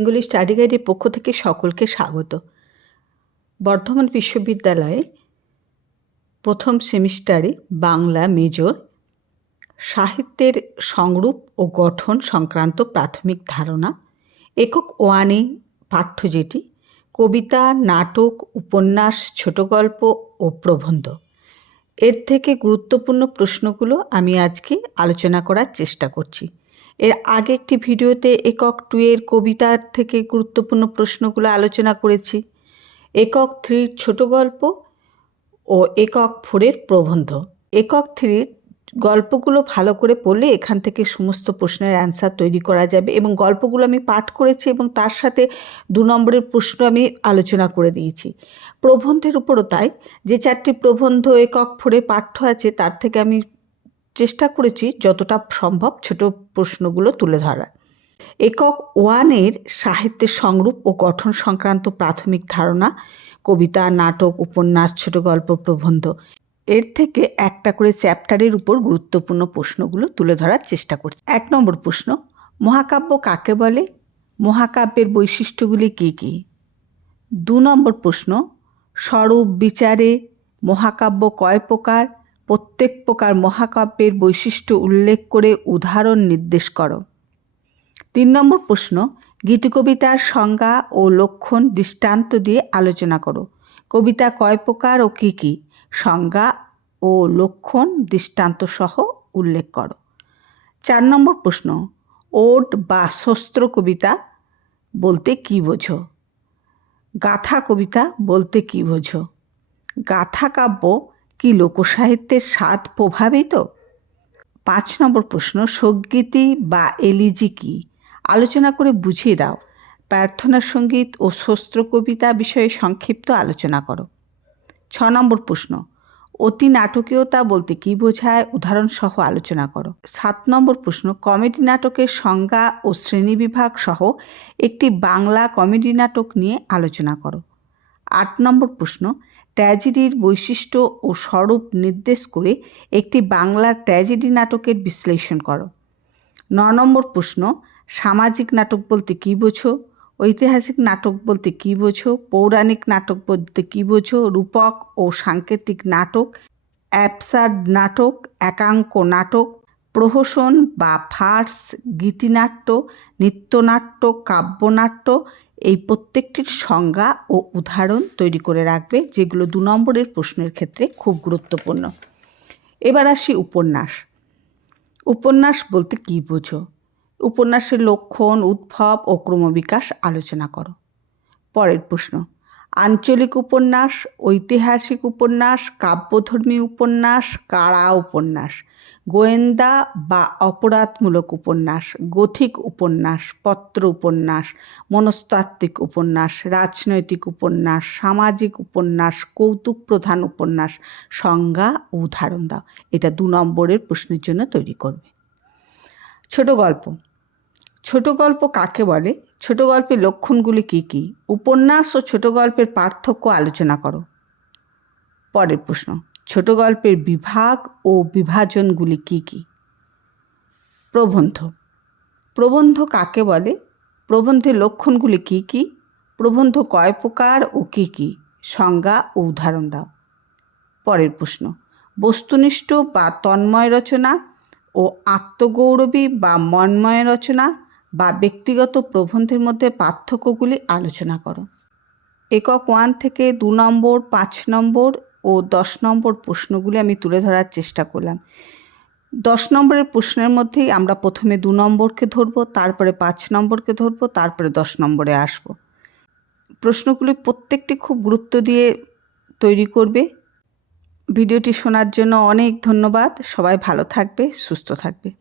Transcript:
Bengali study গাইডের পক্ষ থেকে সকলকে স্বাগত। বর্ধমান বিশ্ববিদ্যালয়ে প্রথম সেমিস্টারে বাংলা মেজর, সাহিত্যের সংরূপ ও গঠন সংক্রান্ত প্রাথমিক ধারণা, একক ওয়ানে পাঠ্য যেটি, কবিতা, নাটক, উপন্যাস ছোট গল্প ও প্রবন্ধ। এর থেকে গুরুত্বপূর্ণ প্রশ্নগুলো আমি আজকে আলোচনা করার চেষ্টা করছি। এর আগে একটি ভিডিওতে একক টু এর কবিতার থেকে গুরুত্বপূর্ণ প্রশ্নগুলো আলোচনা করেছি। একক থ্রির ছোট গল্প ও একক ফোরের প্রবন্ধ। একক থ্রির গল্পগুলো ভালো করে পড়লে এখান থেকে সমস্ত প্রশ্নের অ্যান্সার তৈরি করা যাবে এবং গল্পগুলো আমি পাঠ করেছি এবং তার সাথে দু নম্বরের প্রশ্ন আমি আলোচনা করে দিয়েছি। প্রবন্ধের উপরও তাই, যে চারটি প্রবন্ধ একক ফোরে পাঠ্য আছে, তার থেকে আমি চেষ্টা করেছি যতটা সম্ভব ছোট প্রশ্নগুলো তুলে ধরার। একক ওয়ানের সাহিত্যের সংরূপ ও গঠন সংক্রান্ত প্রাথমিক ধারণা, কবিতা, নাটক, উপন্যাস, ছোট গল্প, প্রবন্ধ, এর থেকে একটা করে চ্যাপ্টারের উপর গুরুত্বপূর্ণ প্রশ্নগুলো তুলে ধরার চেষ্টা করছি। এক নম্বর প্রশ্ন, মহাকাব্য কাকে বলে? মহাকাব্যের বৈশিষ্ট্যগুলি কী কী? দু নম্বর প্রশ্ন, স্বরূপ বিচারে মহাকাব্য কয় প্রকার? প্রত্যেক প্রকার মহাকাব্যের বৈশিষ্ট্য উল্লেখ করে উদাহরণ নির্দেশ করো। তিন নম্বর প্রশ্ন, গীতিকবিতার সংজ্ঞা ও লক্ষণ দৃষ্টান্ত দিয়ে আলোচনা করো। কবিতা কয় প্রকার ও কী কী? সংজ্ঞা ও লক্ষণ দৃষ্টান্ত সহ উল্লেখ করো। চার নম্বর প্রশ্ন, ওট বা শস্ত্র কবিতা বলতে কী বোঝো? গাথা কবিতা বলতে কী বোঝো? গাথা কাব্য কি লোকসাহিত্যের স্বাদ প্রভাবিত? পাঁচ নম্বর প্রশ্ন সঙ্গীতি বা এলিজি কি? আলোচনা করে বুঝিয়ে দাও। প্রার্থনা সংগীত ও শস্ত্র কবিতা বিষয়ে সংক্ষিপ্ত আলোচনা করো। ছ নম্বর প্রশ্ন, অতি নাটকীয়তা বলতে কী বোঝায়? উদাহরণসহ আলোচনা করো। সাত নম্বর প্রশ্ন, কমেডি নাটকের সংজ্ঞা ও শ্রেণীবিভাগ সহ একটি বাংলা কমেডি নাটক নিয়ে আলোচনা করো। আট নম্বর প্রশ্ন ট্র্যাজেডির বৈশিষ্ট্য ও স্বরূপ নির্দেশ করে একটি বাংলা ট্র্যাজেডি নাটকের বিশ্লেষণ করো। ন নম্বর প্রশ্ন, সামাজিক নাটক বলতে কী বোঝো? ঐতিহাসিক নাটক বলতে কী বোঝো? পৌরাণিক নাটক বলতে কী বোঝো? রূপক ও সাংকেতিক নাটক অ্যাপসার্ড নাটক, একাঙ্ক নাটক, প্রহসন বা ফার্স গীতিনাট্য, নৃত্যনাট্য, কাব্যনাট্য এই প্রত্যেকটির সংজ্ঞা ও উদাহরণ তৈরি করে রাখবে, যেগুলো দু নম্বরের প্রশ্নের ক্ষেত্রে খুব গুরুত্বপূর্ণ। এবার আসি উপন্যাস। উপন্যাস বলতে কী বোঝো? উপন্যাসের লক্ষণ, উদ্ভব ও ক্রমবিকাশ আলোচনা করো। পরের প্রশ্ন। আঞ্চলিক উপন্যাস, ঐতিহাসিক উপন্যাস, কাব্যধর্মী উপন্যাস কারা উপন্যাস, গোয়েন্দা বা অপরাধমূলক উপন্যাস, গথিক উপন্যাস, পত্র উপন্যাস, মনস্তাত্ত্বিক উপন্যাস, রাজনৈতিক উপন্যাস, সামাজিক উপন্যাস, কৌতুক প্রধান উপন্যাস, সংজ্ঞা ও উদাহরণ দাও। এটা দু নম্বরের প্রশ্নের জন্য তৈরি করবে। ছোট গল্প। ছোট গল্প কাকে বলে? ছোট গল্পের লক্ষণগুলি কী কী? উপন্যাস ও ছোট গল্পের পার্থক্য আলোচনা করো। পরের প্রশ্ন ছোট গল্পের বিভাগ ও বিভাজনগুলি কী কী? প্রবন্ধ প্রবন্ধ কাকে বলে? প্রবন্ধের লক্ষণগুলি কী কী? প্রবন্ধ কয় প্রকার ও কী কী? সংজ্ঞা ও উদাহরণ দাও। পরের প্রশ্ন, বস্তুনিষ্ঠ বা তন্ময় রচনা ও আত্মগৌরবী বা মন্ময় রচনা বা ব্যক্তিগত প্রবন্ধের মধ্যে পার্থক্যগুলি আলোচনা করো। একক ওয়ান থেকে দু নম্বর, পাঁচ নম্বর ও দশ নম্বর প্রশ্নগুলি আমি তুলে ধরার চেষ্টা করলাম। দশ নম্বরের প্রশ্নের মধ্যেই আমরা প্রথমে দু নম্বরকে ধরবো, তারপরে পাঁচ নম্বরকে ধরবো, তারপরে দশ নম্বরে আসব। প্রশ্নগুলি প্রত্যেকটি খুব গুরুত্ব দিয়ে তৈরি করবে। ভিডিওটি শোনার জন্য অনেক ধন্যবাদ। সবাই ভালো থাকবে, সুস্থ থাকবে।